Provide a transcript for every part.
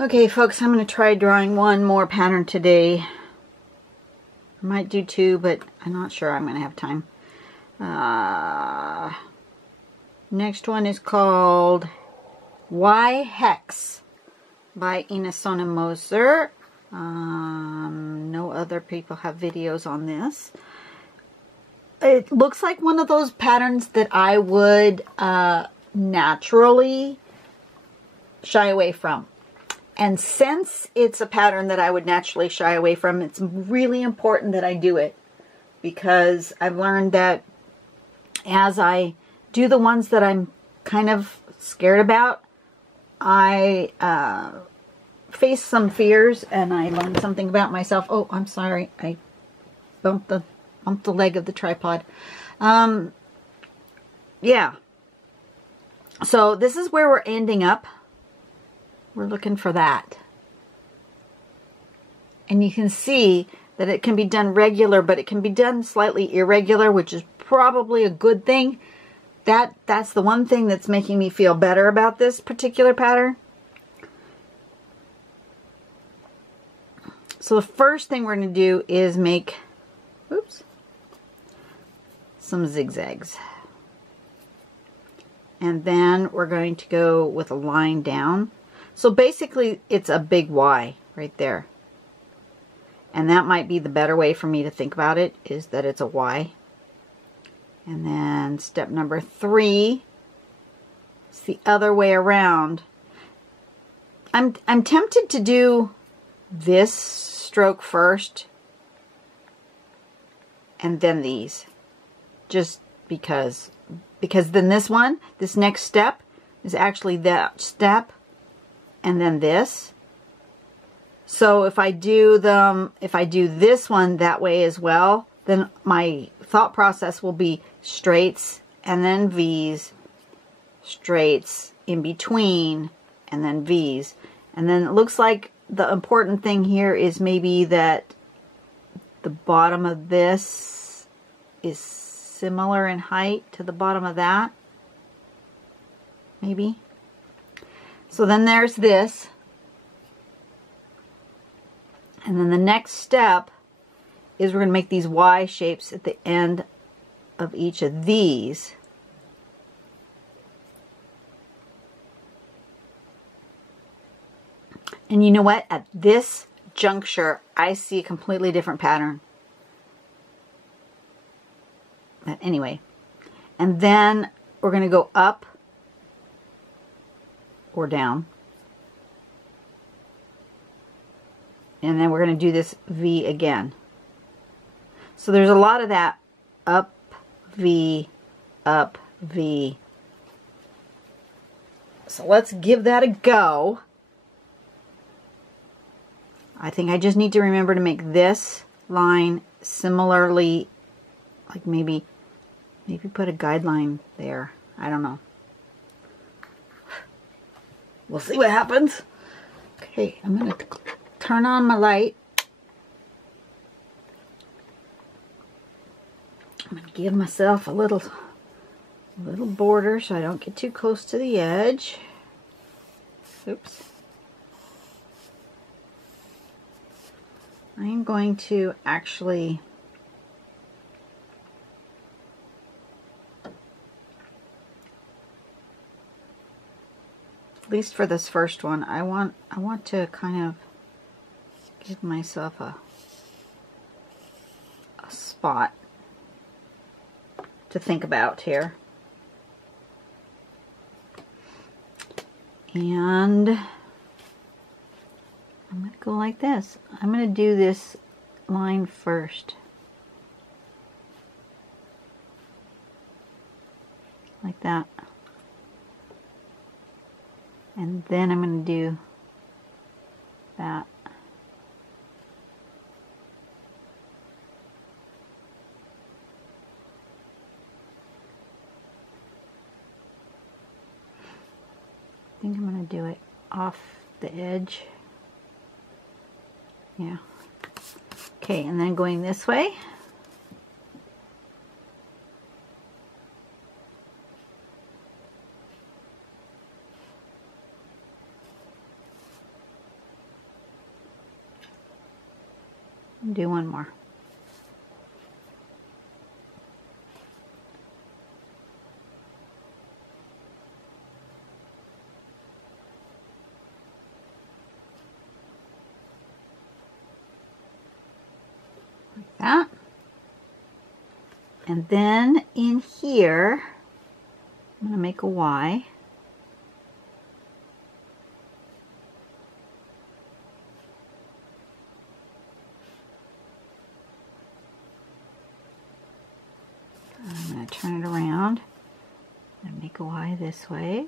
Okay, folks, I'm going to try drawing one more pattern today. I might do two, but I'm not sure I'm going to have time. Next one is called Y-Hex by Inesona Moser. No other people have videos on this. It looks like one of those patterns that I would naturally shy away from. And since it's a pattern that I would naturally shy away from, it's really important that I do it, because I've learned that as I do the ones that I'm kind of scared about, I face some fears and I learn something about myself. Oh, I'm sorry. I bumped the leg of the tripod. Yeah. So this is where we're ending up. We're looking for that. And you can see that it can be done regular, but it can be done slightly irregular, which is probably a good thing. That's the one thing that's making me feel better about this particular pattern. So the first thing we're going to do is make, oops, some zigzags. And then we're going to go with a line down. So basically, it's a big Y right there. And that might be the better way for me to think about it, is that it's a Y. And then step number 3 is the other way around. I'm tempted to do this stroke first and then these. Just because then this next step is actually that step. And then this. So if I do this one that way as well, then my thought process will be straights and then V's, straights in between, and then V's. And then it looks like the important thing here is maybe that the bottom of this is similar in height to the bottom of that. Maybe. So then there's this. And then the next step is we're going to make these Y shapes at the end of each of these. And you know what? At this juncture, I see a completely different pattern. But anyway. And then we're going to go up or down. And then we're going to do this V again. So there's a lot of that up, V, up, V. So let's give that a go. I think I just need to remember to make this line similarly, like maybe put a guideline there. I don't know. We'll see what happens. Okay, I'm going to turn on my light. I'm going to give myself a little border so I don't get too close to the edge. Oops. I'm going to actually at least for this first one, I want to kind of give myself a spot to think about here. And I'm going to go like this. I'm going to do this line first. Like that. And then I'm going to do that. I think I'm going to do it off the edge. Yeah. Okay, and then going this way. Do one more. Like that. And then in here, I'm going to make a Y. I'm going to turn it around and make a Y this way.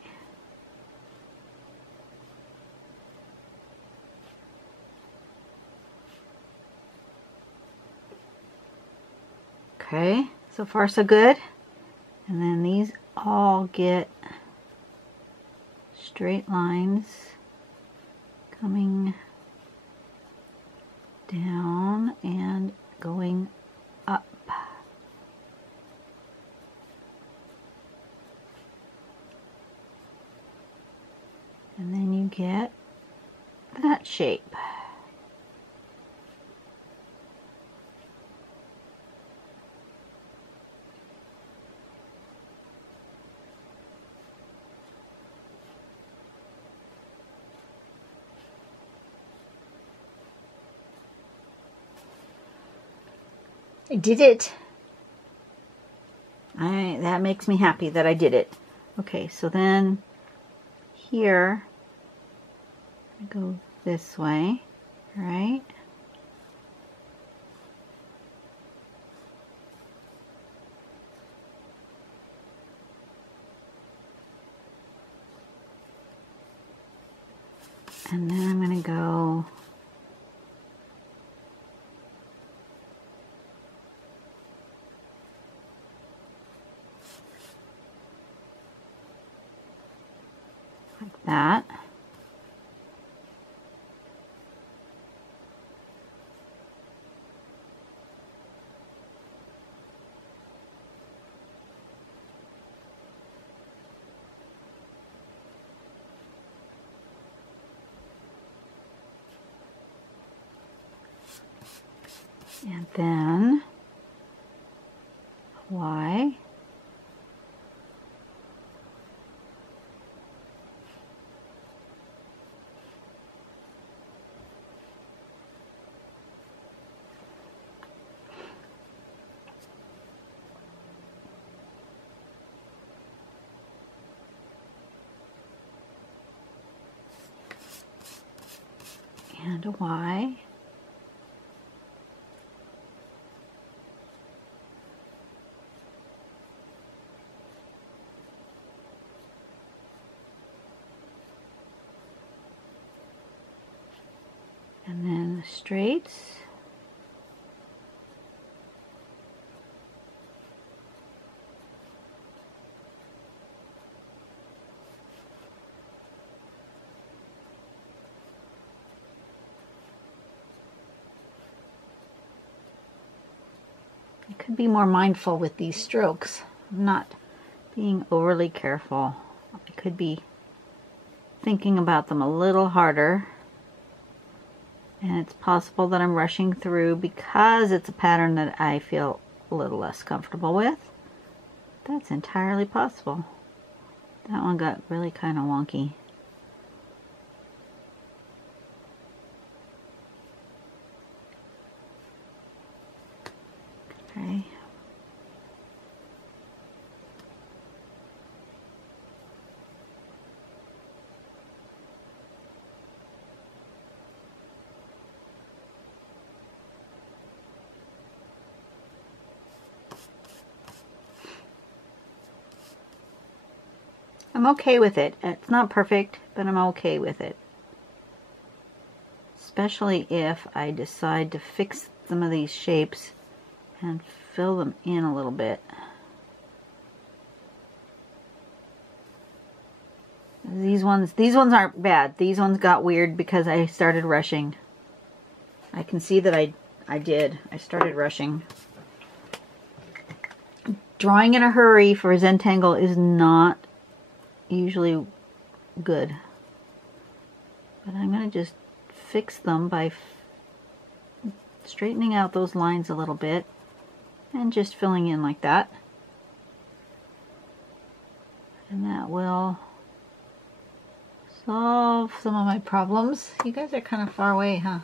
Okay, so far so good. And then these all get straight lines coming down and going up. And then you get that shape. I did it. That makes me happy that I did it. Okay, so then here I go this way, right? And then I'm going to go like that. And then Y. And a Y. And then the straights. I could be more mindful with these strokes. I'm not being overly careful. I could be thinking about them a little harder. And it's possible that I'm rushing through because it's a pattern that I feel a little less comfortable with. That's entirely possible. That one got really kind of wonky. Okay. I'm okay with it. It's not perfect, but I'm okay with it. Especially if I decide to fix some of these shapes and fill them in a little bit. These ones aren't bad. These ones got weird because I started rushing. I can see that I did. I started rushing. Drawing in a hurry for a Zentangle is not usually good. But I'm going to just fix them by straightening out those lines a little bit and just filling in like that. And that will solve some of my problems. You guys are kind of far away, huh?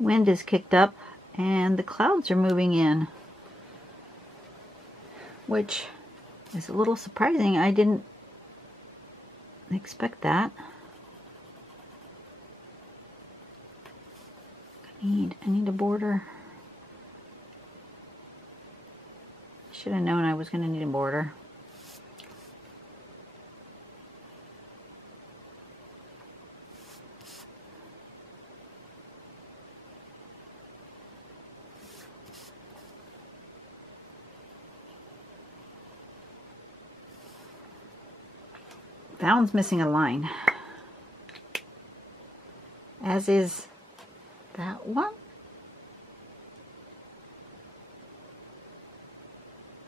Wind is kicked up and the clouds are moving in, which is a little surprising. I didn't expect that. I need a border. Should have known I was going to need a border. That one's missing a line, as is that one.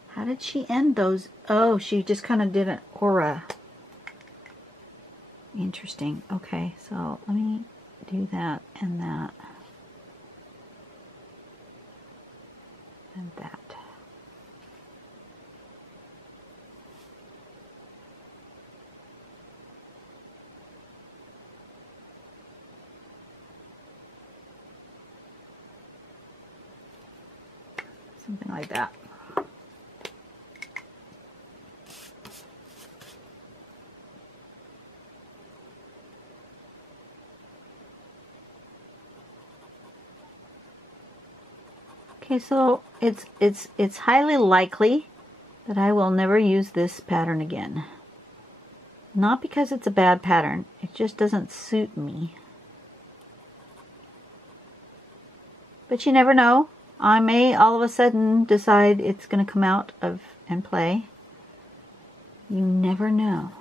How did she end those? Oh, she just kind of did an aura. Interesting. Okay, so let me do that and that and that. Something like that. Okay, so it's highly likely that I will never use this pattern again. Not because it's a bad pattern, it just doesn't suit me. But you never know. I may all of a sudden decide it's going to come out of and play. You never know.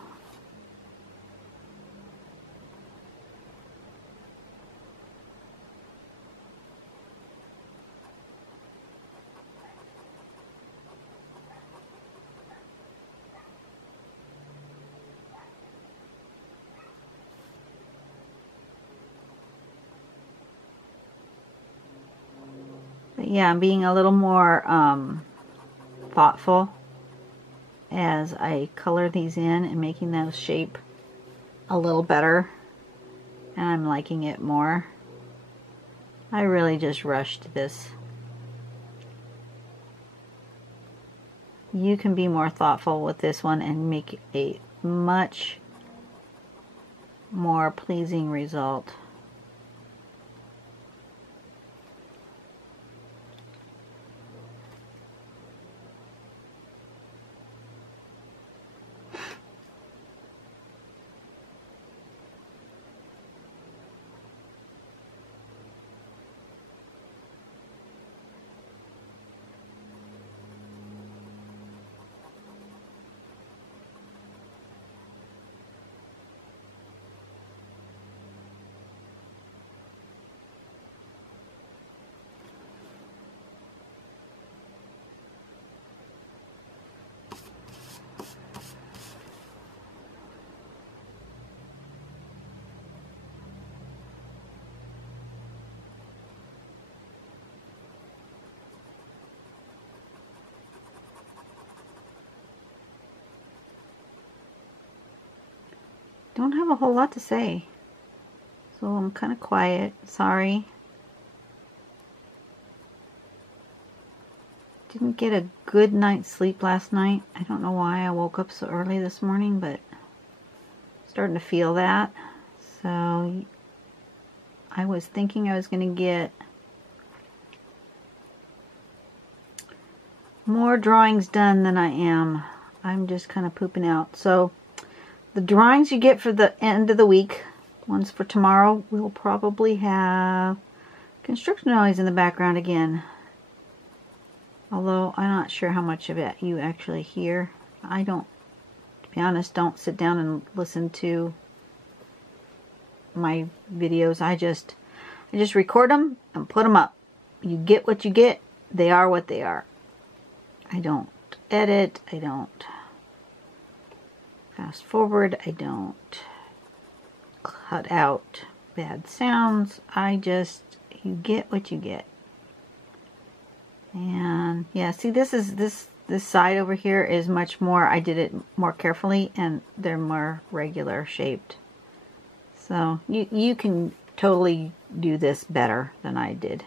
Yeah, I'm being a little more thoughtful as I color these in and making those shape a little better, and I'm liking it more. I really just rushed this. You can be more thoughtful with this one and make a much more pleasing result. Don't have a whole lot to say, so I'm kind of quiet. Sorry. didn't get a good night's sleep last night. I don't know why I woke up so early this morning, but starting to feel that. So I was thinking I was going to get more drawings done than I am. I'm just kind of pooping out. So the drawings you get for the end of the week, ones for tomorrow, we'll probably have construction noise in the background again. Although I'm not sure how much of it you actually hear. I don't, to be honest, don't sit down and listen to my videos. I just record them and put them up. You get what you get. They are what they are. I don't edit. I don't fast forward. I don't cut out bad sounds. You get what you get. And yeah, see, this side over here is much more, I did it more carefully, and they're more regular shaped. So you can totally do this better than I did.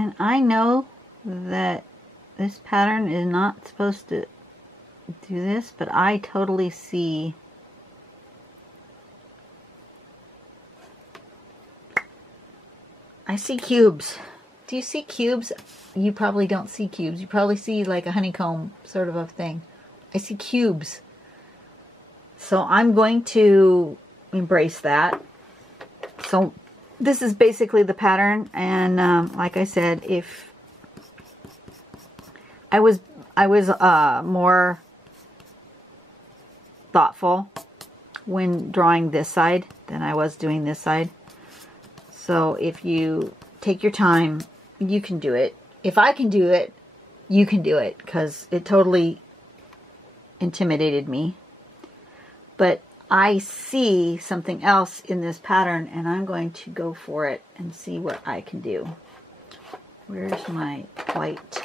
And I know that this pattern is not supposed to do this, but I totally see cubes. Do you see cubes? You probably don't see cubes. You probably see like a honeycomb sort of a thing. I see cubes. So I'm going to embrace that. So this is basically the pattern, and like I said, if I was more thoughtful when drawing this side than I was doing this side. So if you take your time, you can do it. If I can do it, you can do it, because it totally intimidated me. But I see something else in this pattern, and I'm going to go for it and see what I can do. Where's my white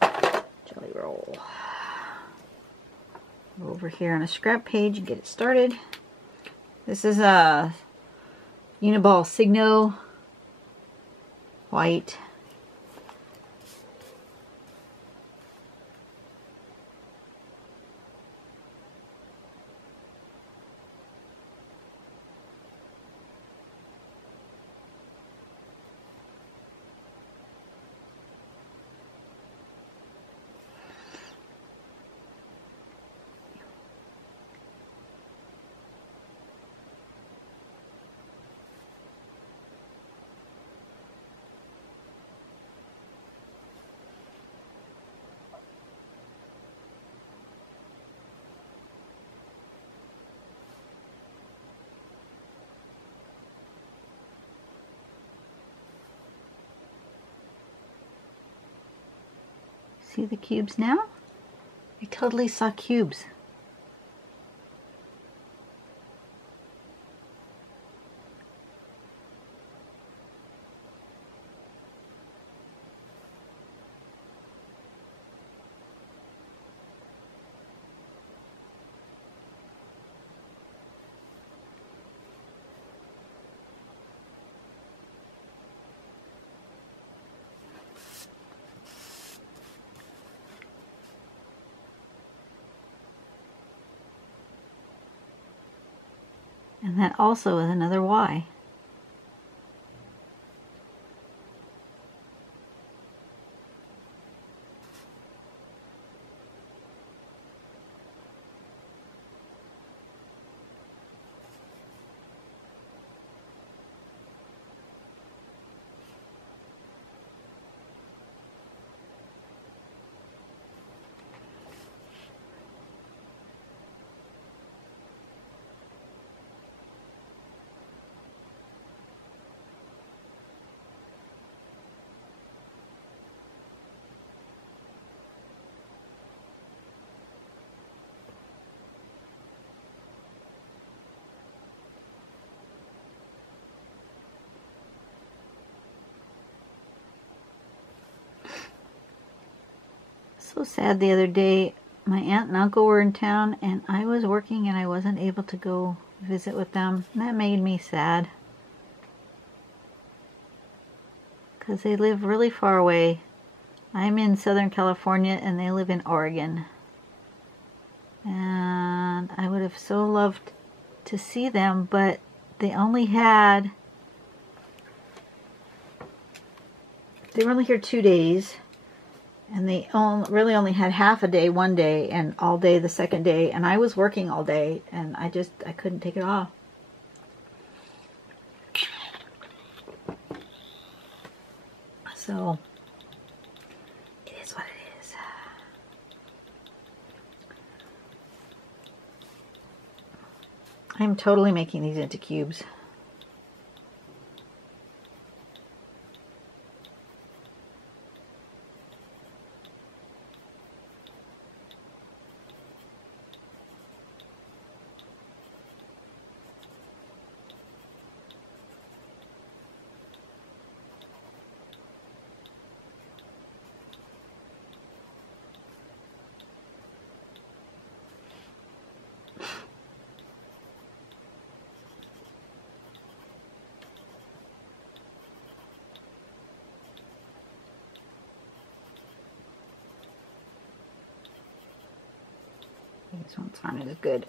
jelly roll? Go over here on a scrap page and get it started. This is a Uniball Signo white. See the cubes now? I totally saw cubes. And that also is another Y. So sad the other day, my aunt and uncle were in town and I was working and I wasn't able to go visit with them. And that made me sad. Because they live really far away. I'm in Southern California and they live in Oregon. And I would have so loved to see them, but they were only here 2 days. And they really only had half a day one day and all day the second day. And I was working all day and I couldn't take it off. So, it is what it is. I'm totally making these into cubes. This one's not as good.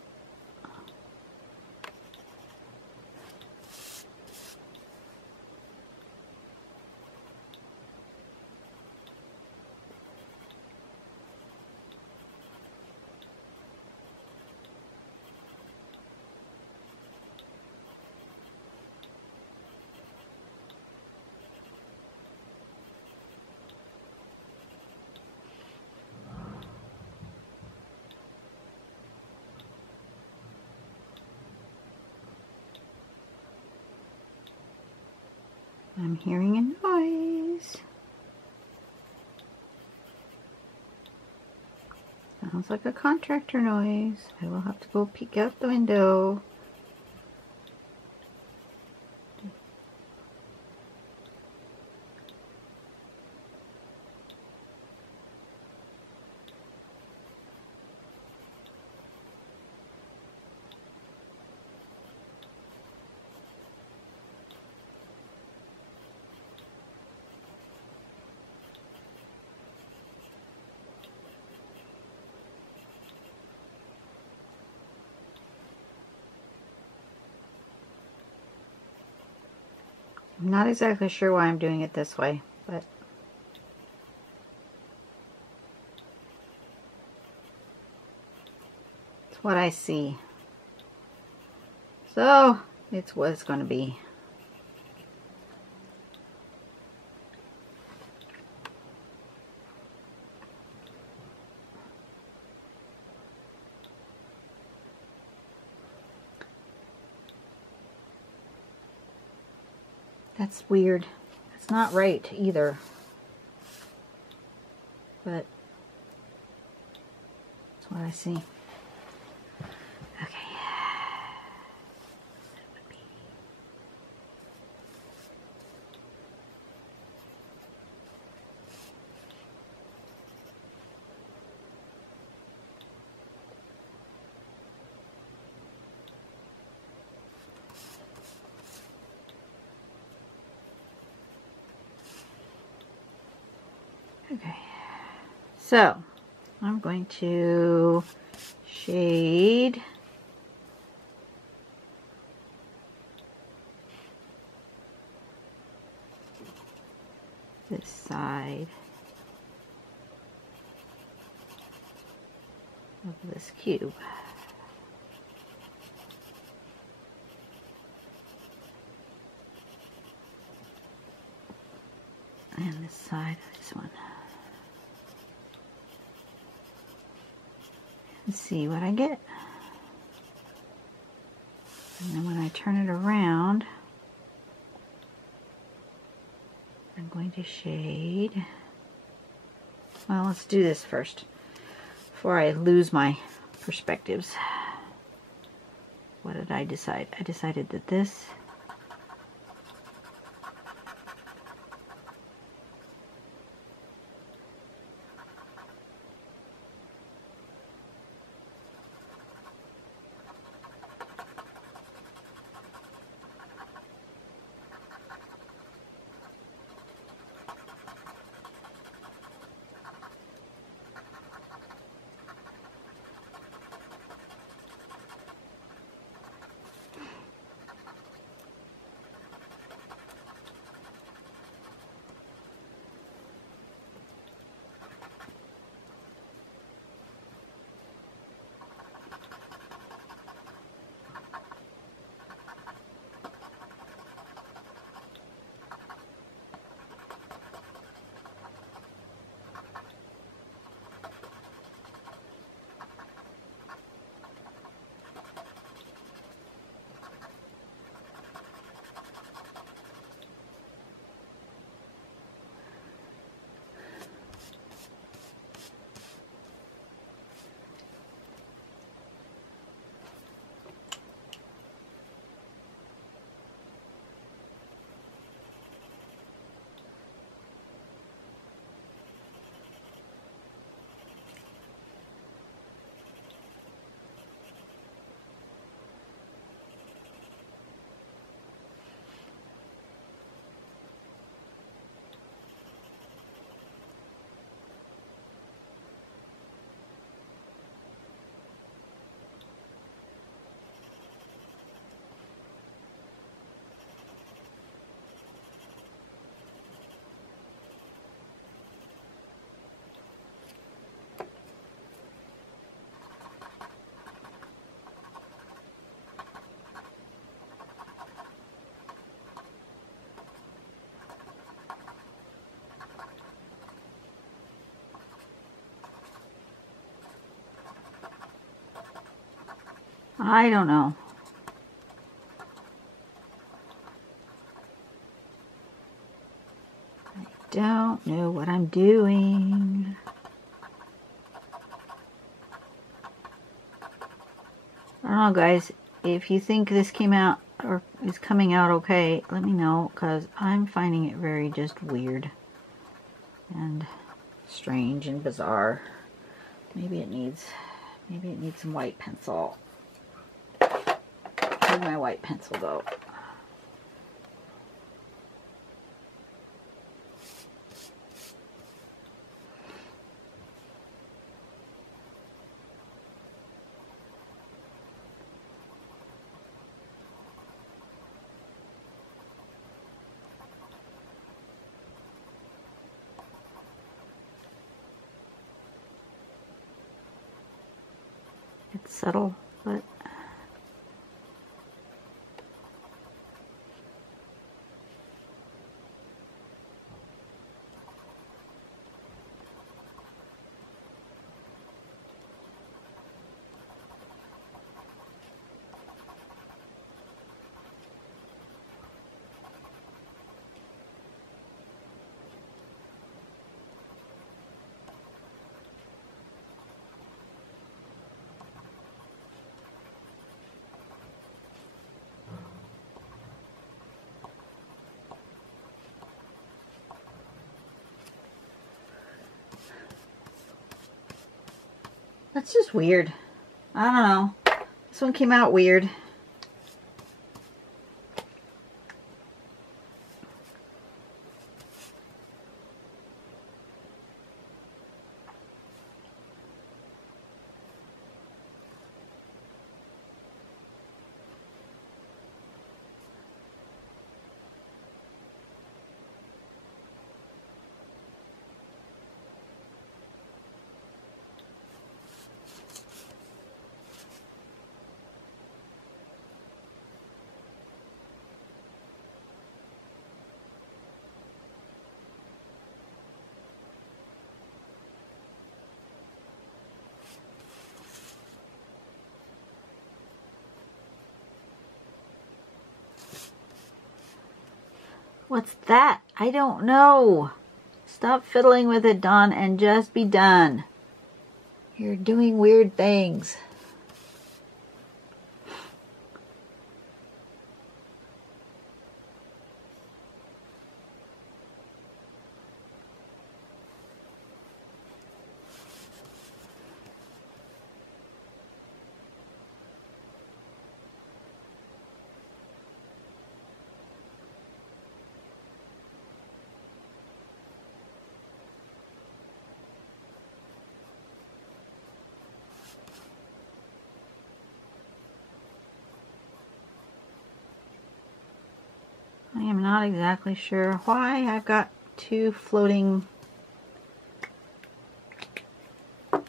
I'm hearing a noise. Sounds like a contractor noise. I will have to go peek out the window. I'm not exactly sure why I'm doing it this way, but it's what I see. So, it's what it's going to be. That's weird. It's not right either. But that's what I see. Okay. Okay, so I'm going to shade this side of this cube. And this side of this one. And see what I get. And then when I turn it around, I'm going to shade. Well, let's do this first before I lose my perspectives. What did I decide? I decided that this I don't know. I don't know what I'm doing. I don't know, guys. If you think this came out or is coming out okay, let me know, because I'm finding it very just weird and strange and bizarre. Maybe it needs some white pencil. Where'd my white pencil go? It's subtle, but that's just weird. I don't know. This one came out weird. What's that? I don't know. Stop fiddling with it, Dawn, and just be done. You're doing weird things. I am not exactly sure why I've got two floating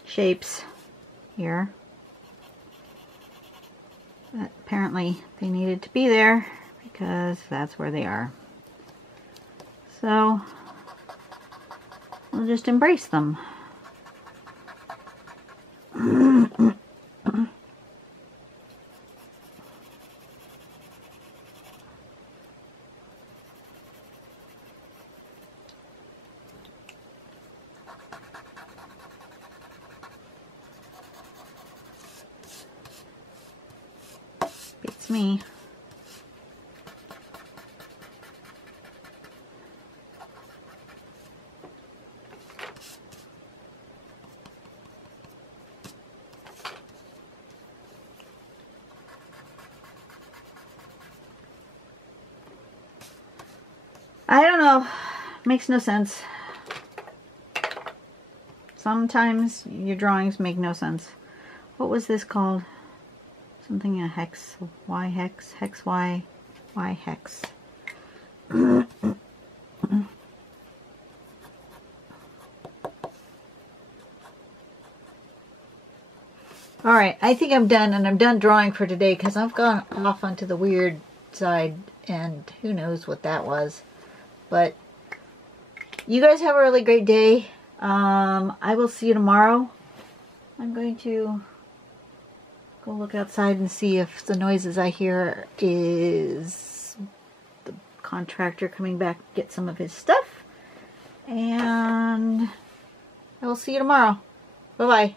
shapes here. But apparently they needed to be there because that's where they are. So we'll just embrace them. Beats me. I don't know. Makes no sense. Sometimes your drawings make no sense. What was this called? Something a hex, Y-Hex, hex Y, Y-Hex. Alright, I think I'm done, and I'm done drawing for today because I've gone off onto the weird side, and who knows what that was. But you guys have a really great day. I will see you tomorrow. I'm going to go look outside and see if the noises I hear is the contractor coming back to get some of his stuff. And I will see you tomorrow. Bye-bye.